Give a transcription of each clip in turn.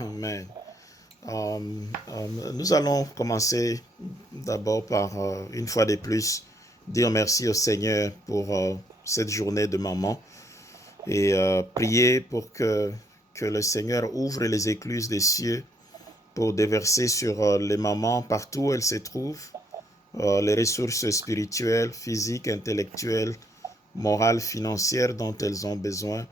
Amen. Nous allons commencer d'abord par, une fois de plus, dire merci au Seigneur pour cette journée de maman et prier pour que le Seigneur ouvre les écluses des cieux pour déverser sur les mamans partout où elles se trouvent les ressources spirituelles, physiques, intellectuelles, morales, financières dont elles ont besoin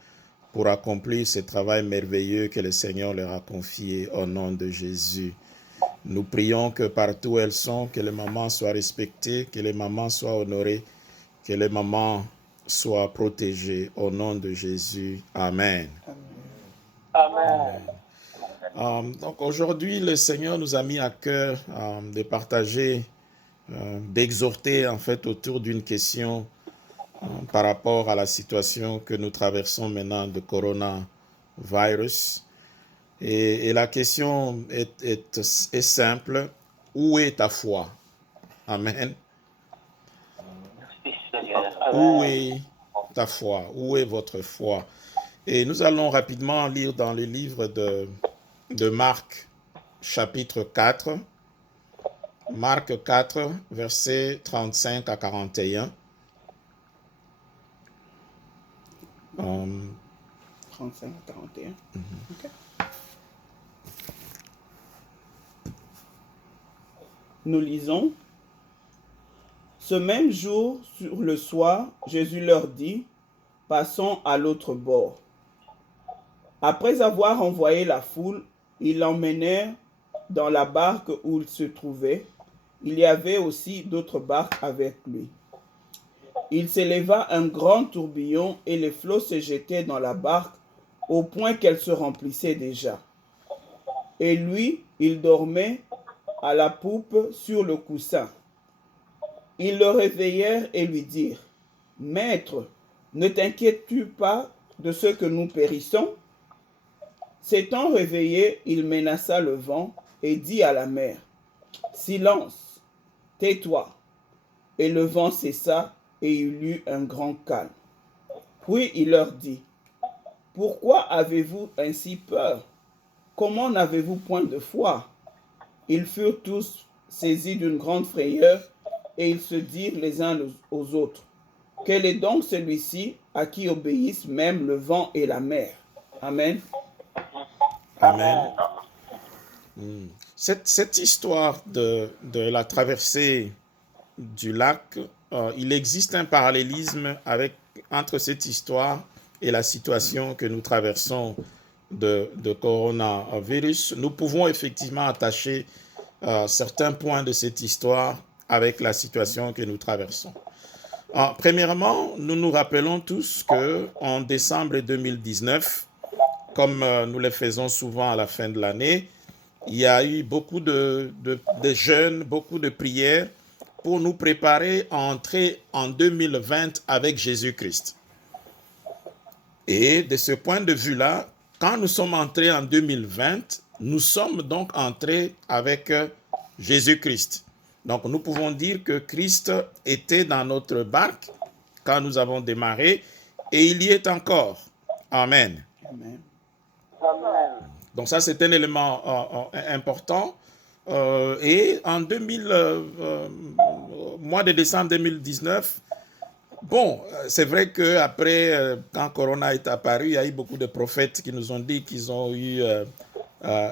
pour accomplir ce travail merveilleux que le Seigneur leur a confié au nom de Jésus. Nous prions que partout où elles sont, que les mamans soient respectées, que les mamans soient honorées, que les mamans soient protégées au nom de Jésus. Amen. Amen. Donc aujourd'hui, le Seigneur nous a mis à cœur de partager, d'exhorter en fait autour d'une question par rapport à la situation que nous traversons maintenant de coronavirus. Et la question est simple. Où est ta foi? Amen. Où est ta foi? Où est votre foi? Et nous allons rapidement lire dans le livre de Marc, chapitre 4. Marc 4, versets 35 à 41. 35 à 41. Okay. Nous lisons. Ce même jour, sur le soir, Jésus leur dit, « Passons à l'autre bord. » Après avoir envoyé la foule, ils l'emmenèrent dans la barque où il se trouvait. Il y avait aussi d'autres barques avec lui. Il s'éleva un grand tourbillon et les flots se jetaient dans la barque au point qu'elle se remplissait déjà. Et lui, il dormait à la poupe sur le coussin. Ils le réveillèrent et lui dirent, « Maître, ne t'inquiètes-tu pas de ce que nous périssons ?» S'étant réveillé, il menaça le vent et dit à la mer, « Silence, tais-toi. » Et le vent cessa et il eut un grand calme. Puis il leur dit, « Pourquoi avez-vous ainsi peur? Comment n'avez-vous point de foi ?» Ils furent tous saisis d'une grande frayeur et ils se dirent les uns aux autres, « Quel est donc celui-ci à qui obéissent même le vent et la mer? » Amen. Amen. Cette histoire de la traversée du lac, il existe un parallélisme entre cette histoire et la situation que nous traversons de coronavirus. Nous pouvons effectivement attacher certains points de cette histoire avec la situation que nous traversons. Premièrement, nous nous rappelons tous qu'en décembre 2019, comme nous le faisons souvent à la fin de l'année, il y a eu beaucoup de jeûnes, beaucoup de prières pour nous préparer à entrer en 2020 avec Jésus-Christ. Et de ce point de vue-là, quand nous sommes entrés en 2020, nous sommes donc entrés avec Jésus-Christ. Donc nous pouvons dire que Christ était dans notre barque quand nous avons démarré et il y est encore. Amen. Amen. Donc ça, c'est un élément important. Et en mois de décembre 2019, bon, c'est vrai qu'après, quand Corona est apparu, il y a eu beaucoup de prophètes qui nous ont dit qu'ils ont eu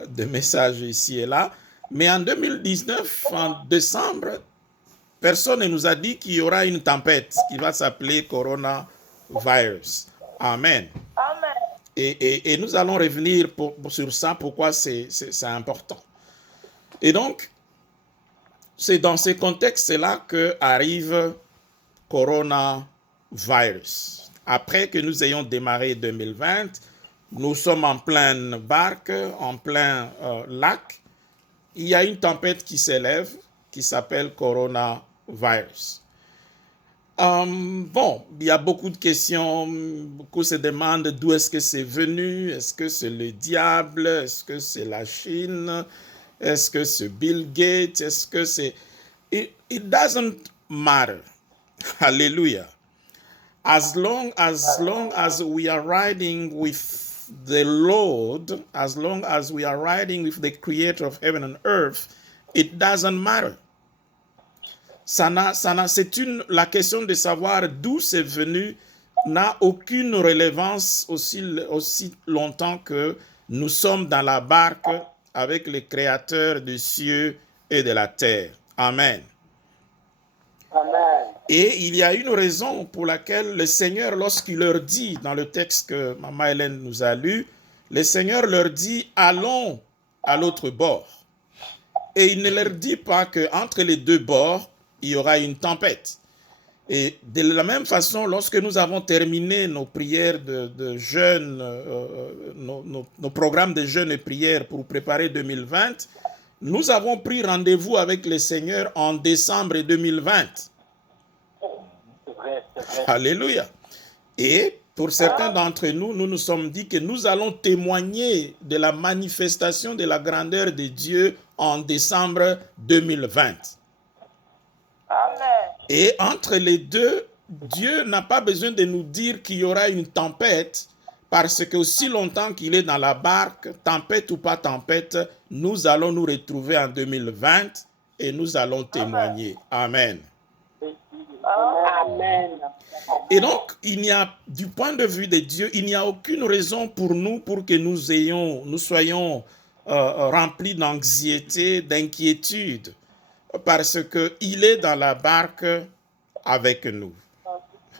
des messages ici et là. Mais en 2019, en décembre, personne ne nous a dit qu'il y aura une tempête qui va s'appeler coronavirus. Amen. Et nous allons revenir sur ça, pourquoi c'est important. Et donc, c'est dans ce contexte-là qu'arrive coronavirus. Après que nous ayons démarré 2020, nous sommes en pleine barque, en plein lac. Il y a une tempête qui s'élève, qui s'appelle coronavirus. Bon, il y a beaucoup de questions, beaucoup se demandent d'où est-ce que c'est venu, est-ce que c'est le diable, est-ce que c'est la Chine, est-ce que c'est Bill Gates, est-ce que c'est... It doesn't matter. Hallelujah. As long as we are riding with the load, as long as we are riding with the creator of heaven and earth, it doesn't matter. La question de savoir d'où c'est venu n'a aucune relevance aussi longtemps que nous sommes dans la barque avec le créateur des cieux et de la terre. Amen. Amen. Et il y a une raison pour laquelle le Seigneur, lorsqu'il leur dit, dans le texte que Maman Hélène nous a lu, le Seigneur leur dit, allons à l'autre bord. Et il ne leur dit pas qu'entre les deux bords, il y aura une tempête. Et de la même façon, lorsque nous avons terminé nos prières de jeûne, nos programmes de jeûne et prières pour préparer 2020, nous avons pris rendez-vous avec le Seigneur en décembre 2020. C'est vrai. Alléluia. Et pour certains d'entre nous, nous nous sommes dit que nous allons témoigner de la manifestation de la grandeur de Dieu en décembre 2020. Amen. Et entre les deux, Dieu n'a pas besoin de nous dire qu'il y aura une tempête, parce que aussi longtemps qu'il est dans la barque, tempête ou pas tempête, nous allons nous retrouver en 2020 et nous allons témoigner. Amen. Amen. Et donc, du point de vue de Dieu, il n'y a aucune raison pour nous pour que nous soyons remplis d'anxiété, d'inquiétude, parce qu'il est dans la barque avec nous.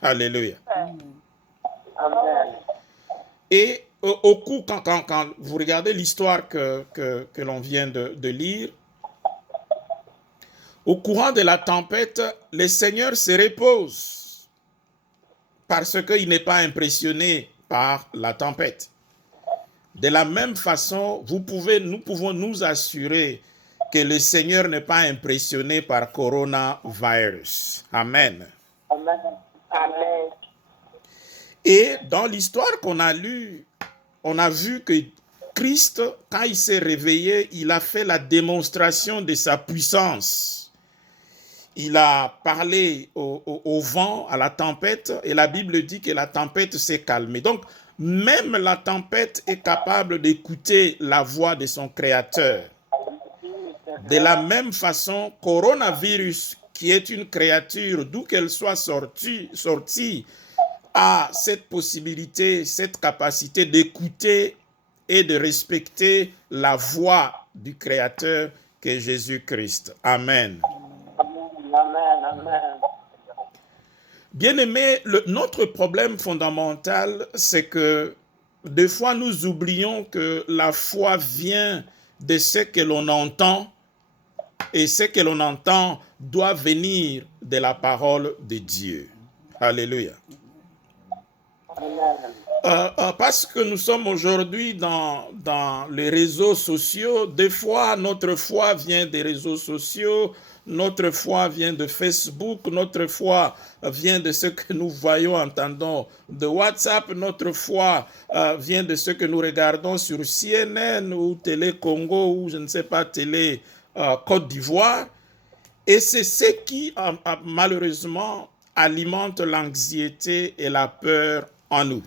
Alléluia. Amen. Et quand vous regardez l'histoire que l'on vient de lire, au courant de la tempête, le Seigneur se repose parce qu'il n'est pas impressionné par la tempête. De la même façon, nous pouvons nous assurer que le Seigneur n'est pas impressionné par coronavirus. Amen. Amen. Amen. Et dans l'histoire qu'on a lue, on a vu que Christ, quand il s'est réveillé, il a fait la démonstration de sa puissance. Il a parlé au vent, à la tempête, et la Bible dit que la tempête s'est calmée. Donc, même la tempête est capable d'écouter la voix de son Créateur. De la même façon, coronavirus, qui est une créature, d'où qu'elle soit sortie, a cette possibilité, cette capacité d'écouter et de respecter la voix du Créateur qui est Jésus-Christ. Amen. Amen. Bien-aimés, notre problème fondamental, c'est que des fois nous oublions que la foi vient de ce que l'on entend, et ce que l'on entend doit venir de la parole de Dieu. Alléluia. Parce que nous sommes aujourd'hui dans les réseaux sociaux, des fois notre foi vient des réseaux sociaux, notre foi vient de Facebook, notre foi vient de ce que nous voyons, entendons de WhatsApp, notre foi vient de ce que nous regardons sur CNN ou Télé Congo ou je ne sais pas, Télé Côte d'Ivoire. Et c'est ce qui malheureusement alimente l'anxiété et la peur en nous.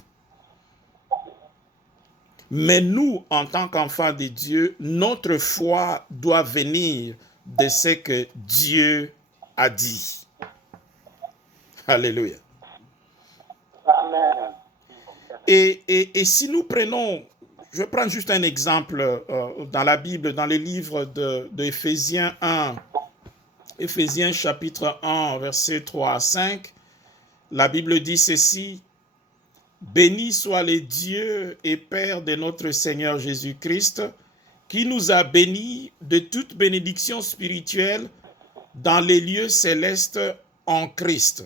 Mais nous, en tant qu'enfants de Dieu, notre foi doit venir de ce que Dieu a dit. Alléluia. Amen. Et si nous prenons, je vais prendre juste un exemple dans la Bible, dans le livre de Éphésiens 1, Éphésiens chapitre 1, versets 3 à 5, la Bible dit ceci: béni soit le Dieu et Père de notre Seigneur Jésus-Christ, qui nous a bénis de toute bénédiction spirituelle dans les lieux célestes en Christ.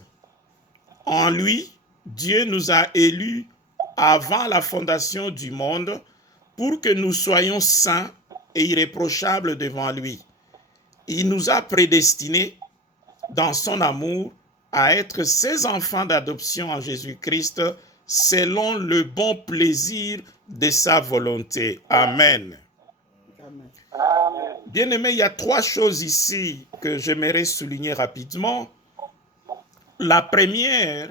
En lui, Dieu nous a élus avant la fondation du monde pour que nous soyons saints et irréprochables devant lui. Il nous a prédestinés dans son amour à être ses enfants d'adoption en Jésus-Christ selon le bon plaisir de sa volonté. Amen. Amen. Bien-aimés, il y a 3 choses ici que j'aimerais souligner rapidement. La première,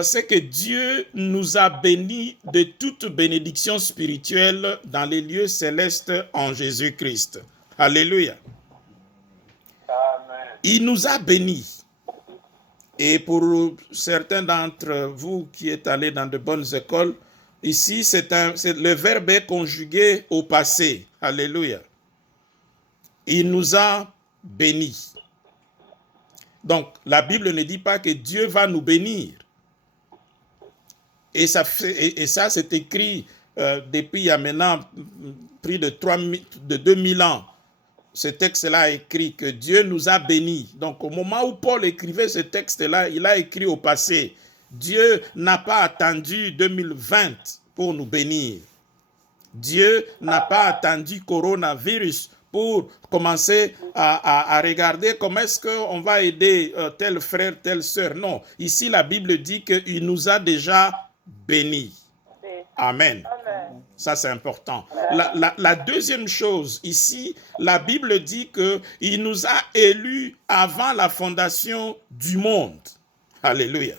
c'est que Dieu nous a bénis de toute bénédiction spirituelle dans les lieux célestes en Jésus-Christ. Alléluia. Amen. Il nous a bénis. Et pour certains d'entre vous qui êtes allés dans de bonnes écoles, ici, le verbe est conjugué au passé. Alléluia. Il nous a bénis. Donc, la Bible ne dit pas que Dieu va nous bénir. Et ça, c'est écrit depuis il y a maintenant plus de 2000 ans. Ce texte-là est écrit que Dieu nous a bénis. Donc, au moment où Paul écrivait ce texte-là, il a écrit au passé. Dieu n'a pas attendu 2020 pour nous bénir. Dieu n'a pas attendu coronavirus pour commencer à regarder comment est-ce qu'on va aider tel frère, telle sœur. Non, ici la Bible dit qu'il nous a déjà bénis. Amen. Amen. Ça, c'est important. La deuxième chose, ici, la Bible dit qu'il nous a élus avant la fondation du monde. Alléluia.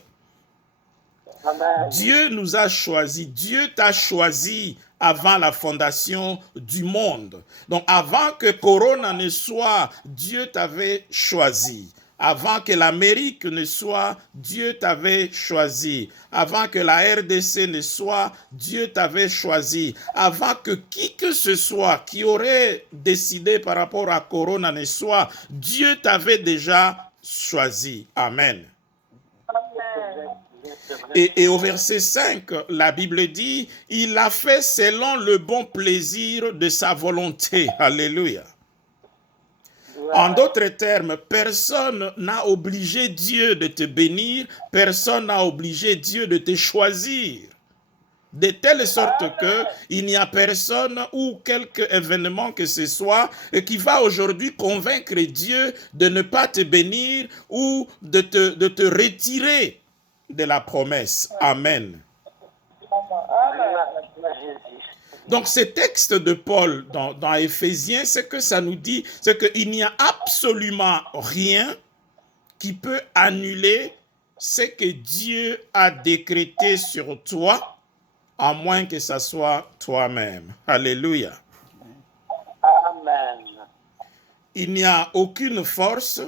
Amen. Dieu nous a choisis. Dieu t'a choisi avant la fondation du monde. Donc, avant que Corona ne soit, Dieu t'avait choisi. Avant que l'Amérique ne soit, Dieu t'avait choisi. Avant que la RDC ne soit, Dieu t'avait choisi. Avant que qui que ce soit qui aurait décidé par rapport à Corona ne soit, Dieu t'avait déjà choisi. Amen. Amen. Et au verset 5, la Bible dit, il a fait selon le bon plaisir de sa volonté. Alléluia. En d'autres termes, personne n'a obligé Dieu de te bénir, personne n'a obligé Dieu de te choisir. De telle sorte qu'il n'y a personne ou quelque événement que ce soit qui va aujourd'hui convaincre Dieu de ne pas te bénir ou de te retirer de la promesse. Amen. Donc, ce texte de Paul dans Éphésiens, ce que ça nous dit, c'est qu'il n'y a absolument rien qui peut annuler ce que Dieu a décrété sur toi, à moins que ce soit toi-même. Alléluia. Amen. Il n'y a aucune force,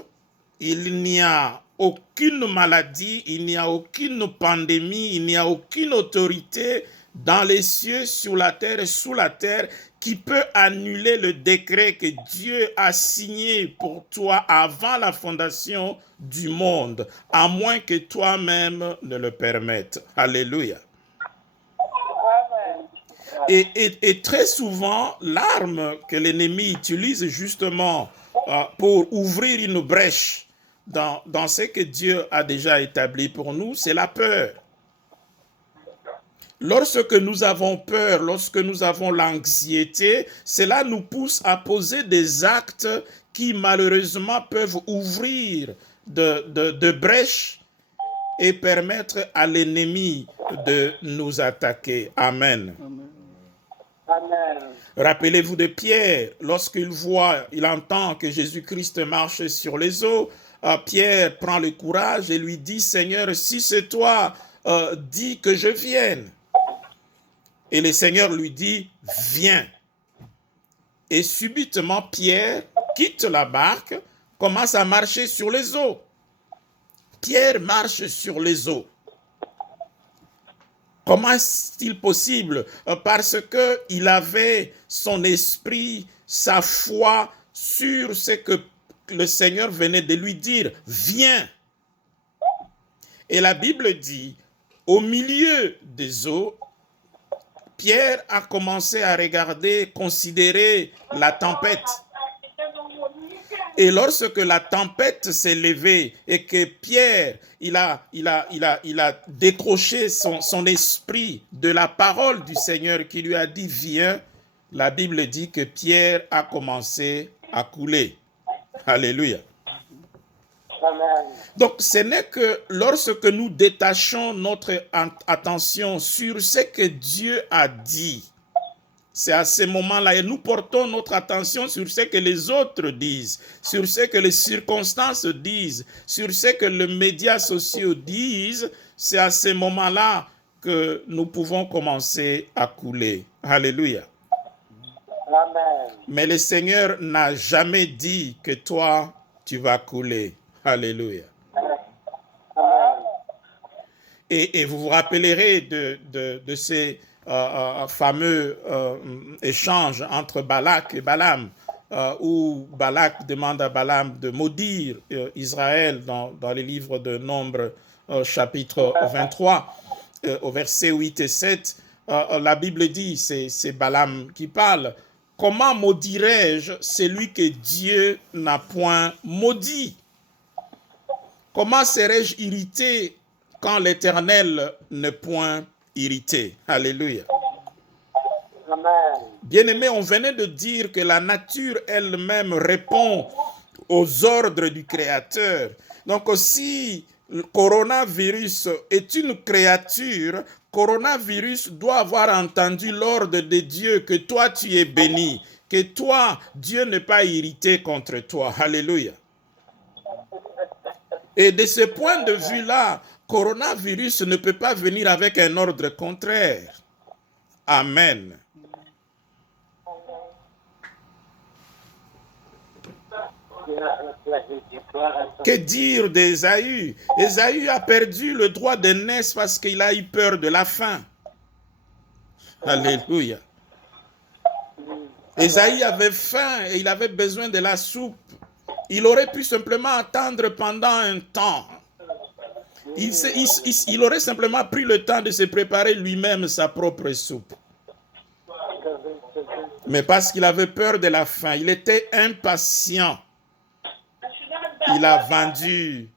il n'y a aucune maladie, il n'y a aucune pandémie, il n'y a aucune autorité dans les cieux, sur la terre et sous la terre qui peut annuler le décret que Dieu a signé pour toi avant la fondation du monde, à moins que toi-même ne le permettes. Alléluia. Et très souvent, l'arme que l'ennemi utilise justement pour ouvrir une brèche dans ce que Dieu a déjà établi pour nous, c'est la peur. Lorsque nous avons peur, lorsque nous avons l'anxiété, cela nous pousse à poser des actes qui malheureusement peuvent ouvrir de brèches et permettre à l'ennemi de nous attaquer. Amen. Amen. Rappelez-vous de Pierre, lorsqu'il il entend que Jésus-Christ marche sur les eaux, Pierre prend le courage et lui dit, Seigneur, si c'est toi, dis que je vienne. Et le Seigneur lui dit, viens. Et subitement, Pierre quitte la barque, commence à marcher sur les eaux. Pierre marche sur les eaux. Comment est-il possible? Parce qu'il avait son esprit, sa foi sur ce que le Seigneur venait de lui dire. Viens. Et la Bible dit, au milieu des eaux, Pierre a commencé à regarder, considérer la tempête. Et lorsque la tempête s'est levée et que Pierre, il a décroché son esprit de la parole du Seigneur qui lui a dit, viens, la Bible dit que Pierre a commencé à couler. Alléluia. Amen. Donc, ce n'est que lorsque nous détachons notre attention sur ce que Dieu a dit, c'est à ce moment-là, et nous portons notre attention sur ce que les autres disent, sur ce que les circonstances disent, sur ce que les médias sociaux disent, c'est à ces moments-là que nous pouvons commencer à couler. Alléluia. Amen. Mais le Seigneur n'a jamais dit que toi, tu vas couler. Alléluia. Amen. Et vous vous rappellerez de ces fameux échanges entre Balak et Balaam, où Balak demande à Balaam de maudire Israël dans les livres de Nombre, chapitre 23, au verset 8 et 7. La Bible dit, c'est Balaam qui parle, « Comment maudirais-je celui que Dieu n'a point maudit? Comment serais-je irrité quand l'Éternel n'est point irrité? » Alléluia. Amen. Bien-aimés, on venait de dire que la nature elle-même répond aux ordres du Créateur. Donc si le coronavirus est une créature, coronavirus doit avoir entendu l'ordre de Dieu que toi tu es béni, que toi, Dieu n'est pas irrité contre toi. Alléluia. Et de ce point de vue-là, coronavirus ne peut pas venir avec un ordre contraire. Amen. Que dire d'Ésaü? Ésaü a perdu le droit d'aînesse parce qu'il a eu peur de la faim. Alléluia. Ésaü avait faim et il avait besoin de la soupe. Il aurait pu simplement attendre pendant un temps. Il aurait simplement pris le temps de se préparer lui-même sa propre soupe. Mais parce qu'il avait peur de la faim, il était impatient. Il a vendu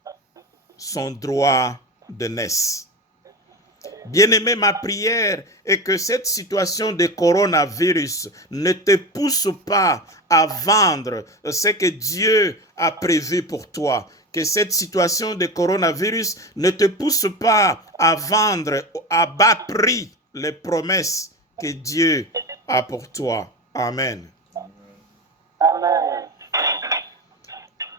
son droit d'aînesse. Bien-aimé, ma prière est que cette situation de coronavirus ne te pousse pas à vendre ce que Dieu a prévu pour toi. Que cette situation de coronavirus ne te pousse pas à vendre à bas prix les promesses que Dieu a pour toi. Amen. Amen.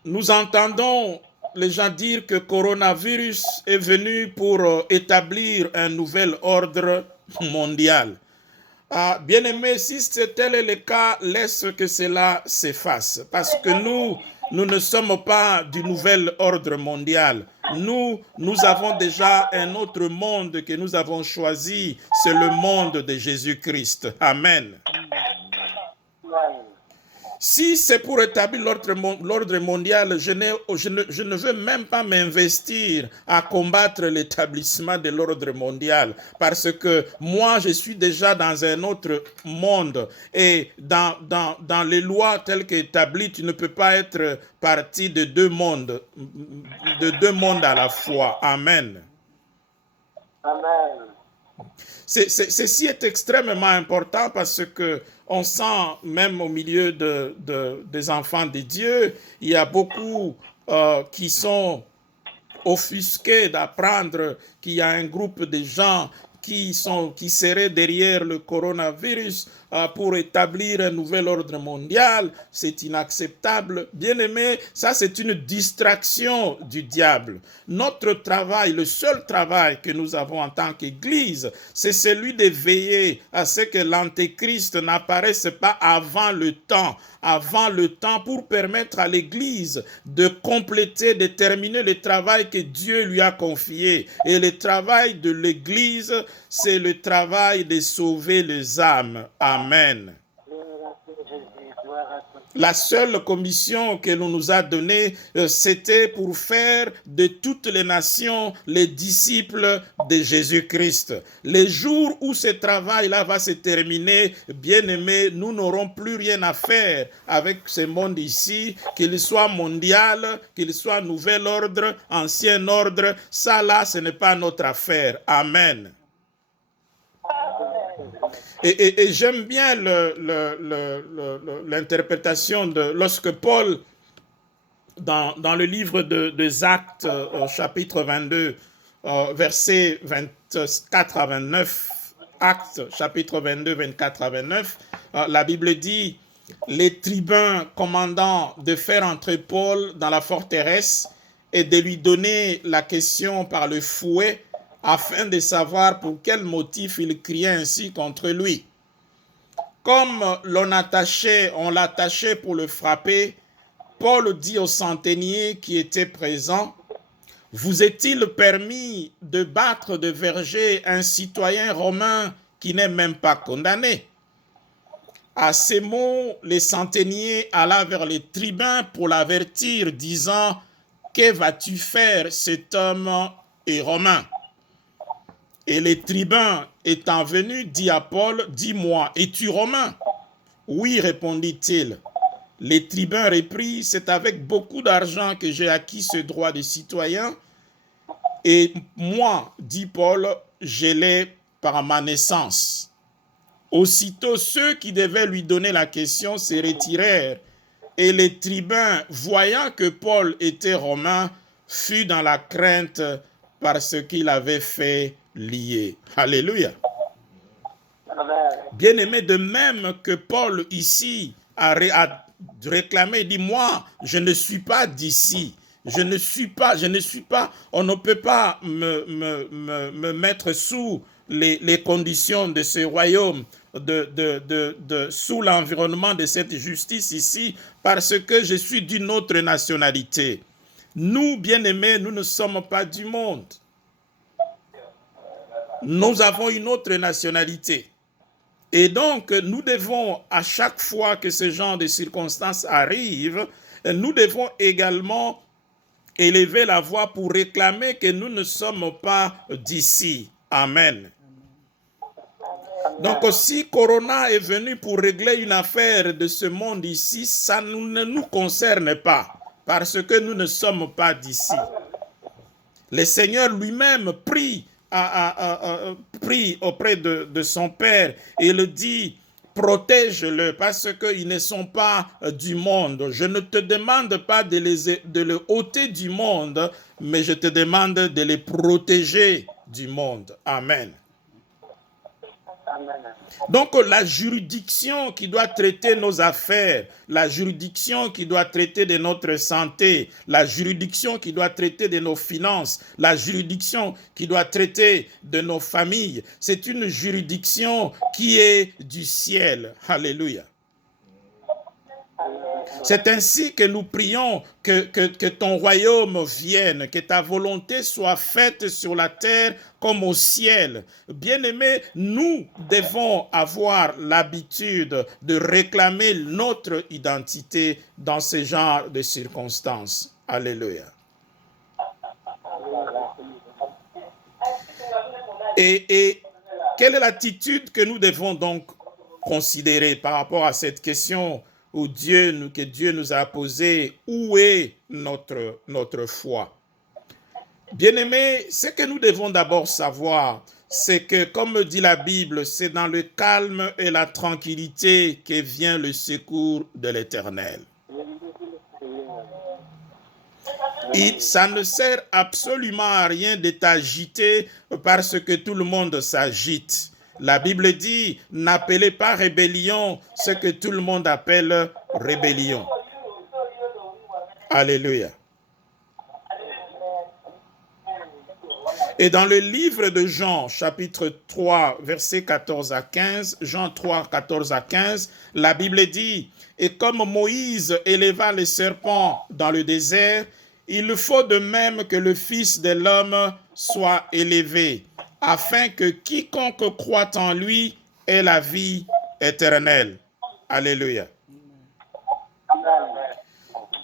Nous entendons les gens dire que le coronavirus est venu pour établir un nouvel ordre mondial. Bien aimé, si tel est le cas, laisse que cela s'efface. Parce que nous ne sommes pas du nouvel ordre mondial. Nous avons déjà un autre monde que nous avons choisi. C'est le monde de Jésus-Christ. Amen. Amen. Si c'est pour établir l'ordre mondial, je ne veux même pas m'investir à combattre l'établissement de l'ordre mondial parce que moi, je suis déjà dans un autre monde et dans les lois telles qu'établies, tu ne peux pas être partie de deux mondes à la fois. Amen. Amen. Ceci est extrêmement important parce que on sent même au milieu des enfants de Dieu, il y a beaucoup qui sont offusqués d'apprendre qu'il y a un groupe de gens qui seraient derrière le coronavirus pour établir un nouvel ordre mondial. C'est inacceptable. Bien-aimé, ça c'est une distraction du diable. Notre travail, le seul travail que nous avons en tant qu'Église, c'est celui de veiller à ce que l'Antéchrist n'apparaisse pas avant le temps pour permettre à l'Église de compléter, de terminer le travail que Dieu lui a confié. Et le travail de l'Église, c'est le travail de sauver les âmes. Amen. La seule commission que l'on nous a donnée, c'était pour faire de toutes les nations les disciples de Jésus-Christ. Les jours où ce travail-là va se terminer, bien-aimés, nous n'aurons plus rien à faire avec ce monde ici, qu'il soit mondial, qu'il soit nouvel ordre, ancien ordre. Ça là, ce n'est pas notre affaire. Amen. Et j'aime bien l'interprétation de lorsque Paul, dans le livre des Actes, chapitre 22, versets 24 à 29, Actes, chapitre 22, 24 à 29, la Bible dit, les tribuns commandant de faire entrer Paul dans la forteresse et de lui donner la question par le fouet, afin de savoir pour quel motif il criait ainsi contre lui. Comme on l'attachait pour le frapper, Paul dit au centenier qui était présent, « Vous est-il permis de battre de verger un citoyen romain qui n'est même pas condamné ?» À ces mots, le centenier alla vers les tribuns pour l'avertir, disant, « Que vas-tu faire, cet homme est romain ?» Et les tribuns étant venus, dit à Paul, « Dis-moi, es-tu romain ?» « Oui, répondit-il. » Les tribuns reprirent, « C'est avec beaucoup d'argent que j'ai acquis ce droit de citoyen. Et moi, dit Paul, je l'ai par ma naissance. » Aussitôt, ceux qui devaient lui donner la question se retirèrent. Et les tribuns, voyant que Paul était romain, furent dans la crainte parce qu'il avait fait lier. Alléluia. Bien-aimé, de même que Paul ici a réclamé, dit, moi, je ne suis pas d'ici. Je ne suis pas, on ne peut pas me mettre sous les conditions de ce royaume, sous l'environnement de cette justice ici, parce que je suis d'une autre nationalité. Nous, bien-aimés, nous ne sommes pas du monde. Nous avons une autre nationalité. Et donc, nous devons, à chaque fois que ce genre de circonstances arrivent, nous devons également élever la voix pour réclamer que nous ne sommes pas d'ici. Amen. Donc, si Corona est venu pour régler une affaire de ce monde ici, ça ne nous concerne pas, parce que nous ne sommes pas d'ici. Le Seigneur lui-même prie auprès de son Père et le dit, protège-le parce qu'ils ne sont pas du monde. Je ne te demande pas de le ôter du monde, mais je te demande de les protéger du monde. Amen. Amen. Donc la juridiction qui doit traiter nos affaires, la juridiction qui doit traiter de notre santé, la juridiction qui doit traiter de nos finances, la juridiction qui doit traiter de nos familles, c'est une juridiction qui est du ciel. Alléluia. C'est ainsi que nous prions que ton royaume vienne, que ta volonté soit faite sur la terre comme au ciel. Bien-aimés, nous devons avoir l'habitude de réclamer notre identité dans ce genre de circonstances. Alléluia. Et quelle est l'attitude que nous devons donc considérer par rapport à cette question que Dieu nous a posé, où est notre foi? Bien-aimés, ce que nous devons d'abord savoir, c'est que, comme dit la Bible, c'est dans le calme et la tranquillité que vient le secours de l'Éternel. Et ça ne sert absolument à rien de t'agiter parce que tout le monde s'agite. La Bible dit, n'appelez pas rébellion ce que tout le monde appelle rébellion. Alléluia. Et dans le livre de Jean, chapitre 3, versets 14 à 15, Jean 3, 14 à 15, la Bible dit, « Et comme Moïse éleva le serpent dans le désert, il faut de même que le Fils de l'homme soit élevé, afin que quiconque croit en lui ait la vie éternelle. » Alléluia.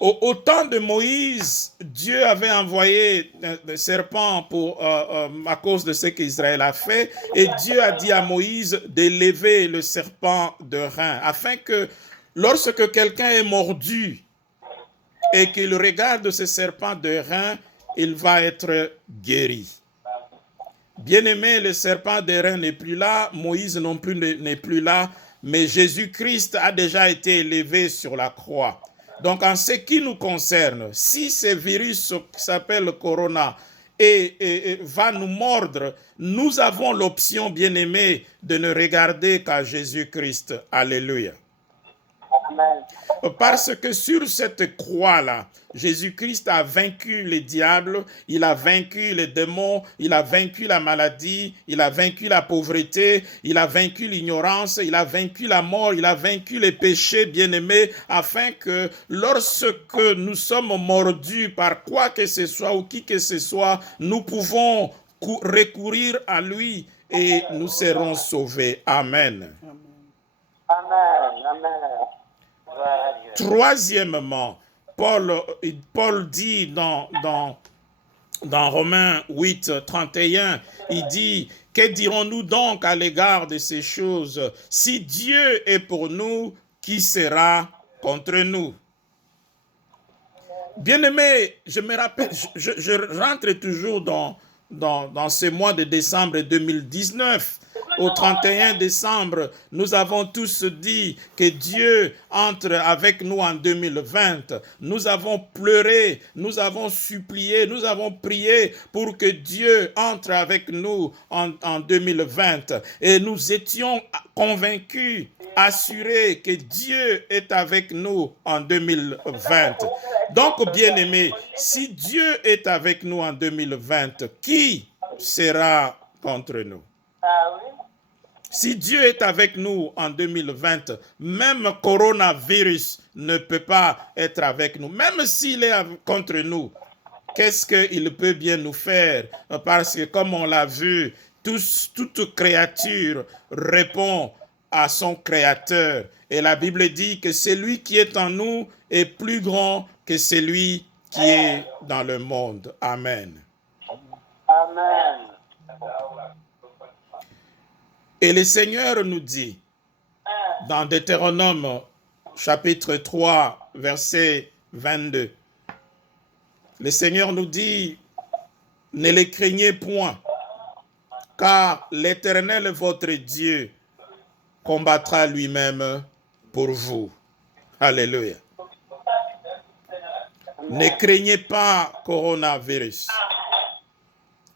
Au temps de Moïse, Dieu avait envoyé des serpents à cause de ce qu'Israël a fait, et Dieu a dit à Moïse d'élever le serpent de rein, afin que lorsque quelqu'un est mordu et qu'il regarde ce serpent de rein, il va être guéri. Bien-aimé, le serpent de rein n'est plus là, Moïse non plus n'est plus là, mais Jésus-Christ a déjà été élevé sur la croix. Donc, en ce qui nous concerne, si ce virus qui s'appelle Corona et va nous mordre, nous avons l'option, bien-aimé, de ne regarder qu'à Jésus-Christ. Alléluia. Amen. Parce que sur cette croix-là, Jésus-Christ a vaincu les diables, il a vaincu les démons, il a vaincu la maladie, il a vaincu la pauvreté, il a vaincu l'ignorance, il a vaincu la mort, il a vaincu les péchés, bien-aimés, afin que lorsque nous sommes mordus par quoi que ce soit ou qui que ce soit, nous pouvons recourir à lui et nous serons sauvés. Amen. Amen. Amen. Gloire à Dieu. Troisièmement, Paul dit dans Romains 8, 31, il dit, que dirons-nous donc à l'égard de ces choses? Si Dieu est pour nous, qui sera contre nous? Bien-aimé, je me rappelle, je rentre toujours dans ce mois de décembre 2019. Au 31 décembre, nous avons tous dit que Dieu entre avec nous en 2020. Nous avons pleuré, nous avons supplié, nous avons prié pour que Dieu entre avec nous en 2020. Et nous étions convaincus, assurés que Dieu est avec nous en 2020. Donc, bien-aimés, si Dieu est avec nous en 2020, qui sera contre nous? Ah oui. Si Dieu est avec nous en 2020, même coronavirus ne peut pas être avec nous. Même s'il est contre nous, qu'est-ce qu'il peut bien nous faire? Parce que comme on l'a vu, toute créature répond à son Créateur. Et la Bible dit que celui qui est en nous est plus grand que celui qui est dans le monde. Amen. Amen. Et le Seigneur nous dit, dans Deutéronome chapitre 3, verset 22, le Seigneur nous dit, ne les craignez point, car l'Éternel votre Dieu combattra lui-même pour vous. Alléluia. Ne craignez pas coronavirus.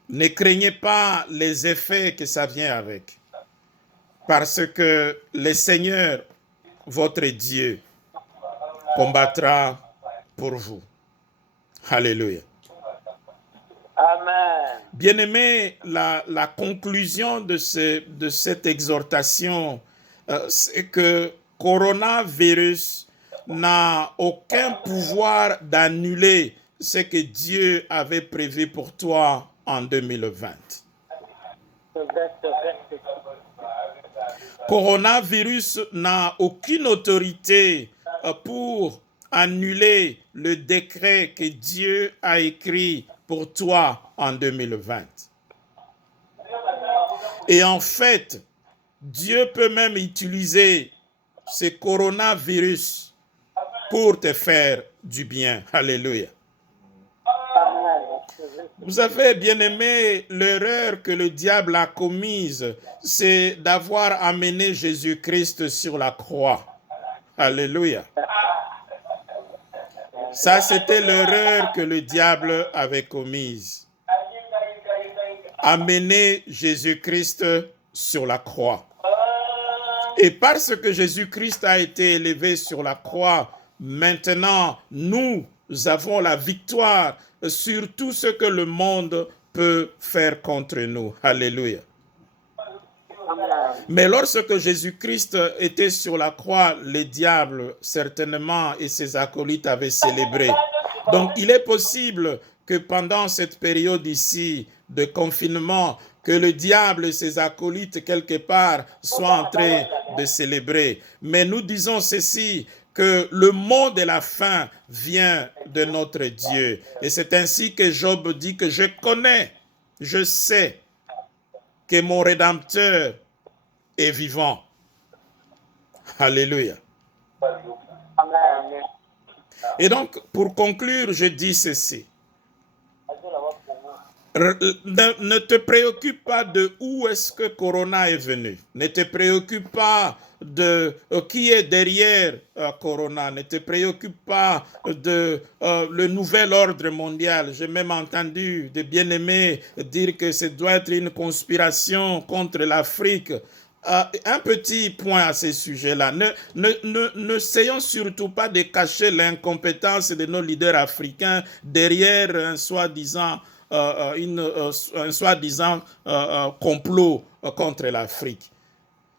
Ne craignez pas les effets que ça vient avec. Parce que le Seigneur, votre Dieu, combattra pour vous. Alléluia. Amen. Bien-aimé, la conclusion de cette exhortation, c'est que coronavirus n'a aucun pouvoir d'annuler ce que Dieu avait prévu pour toi en 2020. Coronavirus n'a aucune autorité pour annuler le décret que Dieu a écrit pour toi en 2020. Et en fait, Dieu peut même utiliser ce coronavirus pour te faire du bien. Alléluia. Vous savez, bien-aimé, l'erreur que le diable a commise, c'est d'avoir amené Jésus-Christ sur la croix. Alléluia. Ça, c'était l'erreur que le diable avait commise. Amener Jésus-Christ sur la croix. Et parce que Jésus-Christ a été élevé sur la croix, maintenant, nous avons la victoire sur tout ce que le monde peut faire contre nous. Alléluia. Mais lorsque Jésus-Christ était sur la croix, le diable, certainement, et ses acolytes avaient célébré. Donc, il est possible que pendant cette période ici de confinement, que le diable et ses acolytes, quelque part, soient en train de célébrer. Mais nous disons ceci, que le mot de la fin vient de notre Dieu. Et c'est ainsi que Job dit que je connais, je sais que mon Rédempteur est vivant. Alléluia. Amen. Et donc, pour conclure, je dis ceci. Ne te préoccupe pas de où est-ce que Corona est venu. Ne te préoccupe pas de qui est derrière Corona. Ne te préoccupe pas de le nouvel ordre mondial. J'ai même entendu des bien-aimés dire que ce doit être une conspiration contre l'Afrique. un petit point à ce sujet-là. N'essayons surtout pas de cacher l'incompétence de nos leaders africains derrière un soi-disant complot contre l'Afrique.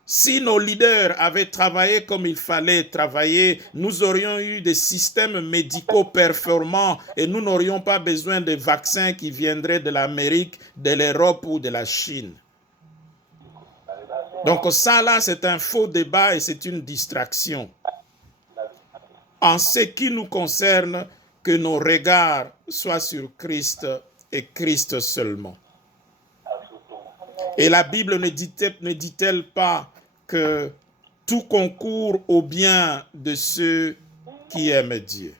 Si nos leaders avaient travaillé comme il fallait travailler, nous aurions eu des systèmes médicaux performants et nous n'aurions pas besoin de vaccins qui viendraient de l'Amérique, de l'Europe ou de la Chine. Donc ça là, c'est un faux débat et c'est une distraction. En ce qui nous concerne, que nos regards soient sur Christ et Christ seulement. Et la Bible ne dit-elle pas que tout concourt au bien de ceux qui aiment Dieu.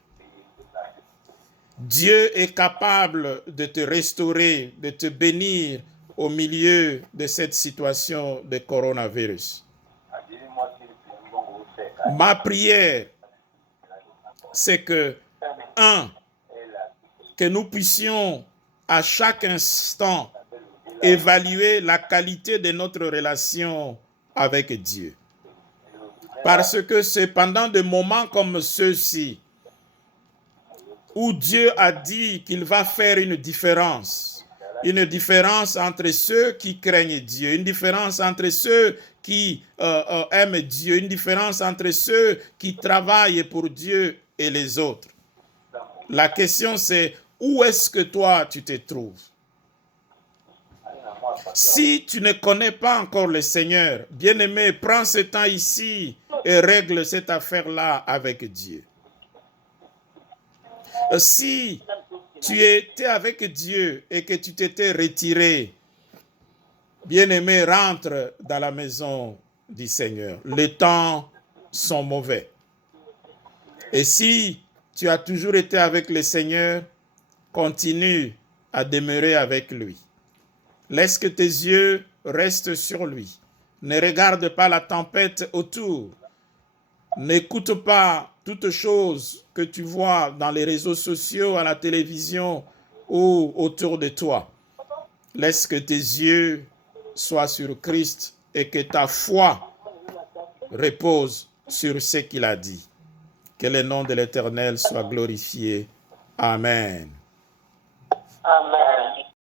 Dieu est capable de te restaurer, de te bénir au milieu de cette situation de coronavirus. Ma prière, c'est que, que nous puissions à chaque instant évaluer la qualité de notre relation avec Dieu. Parce que c'est pendant des moments comme ceux-ci où Dieu a dit qu'il va faire une différence entre ceux qui craignent Dieu, une différence entre ceux qui aiment Dieu, une différence entre ceux qui travaillent pour Dieu et les autres. La question c'est, où est-ce que toi tu te trouves? Si tu ne connais pas encore le Seigneur, bien-aimé, prends ce temps ici et règle cette affaire-là avec Dieu. Si tu étais avec Dieu et que tu t'étais retiré, bien-aimé, rentre dans la maison du Seigneur. Les temps sont mauvais. Et si tu as toujours été avec le Seigneur, continue à demeurer avec lui. Laisse que tes yeux restent sur lui. Ne regarde pas la tempête autour. N'écoute pas toutes choses que tu vois dans les réseaux sociaux, à la télévision ou autour de toi. Laisse que tes yeux soient sur Christ et que ta foi repose sur ce qu'il a dit. Que le nom de l'Éternel soit glorifié. Amen. Amen.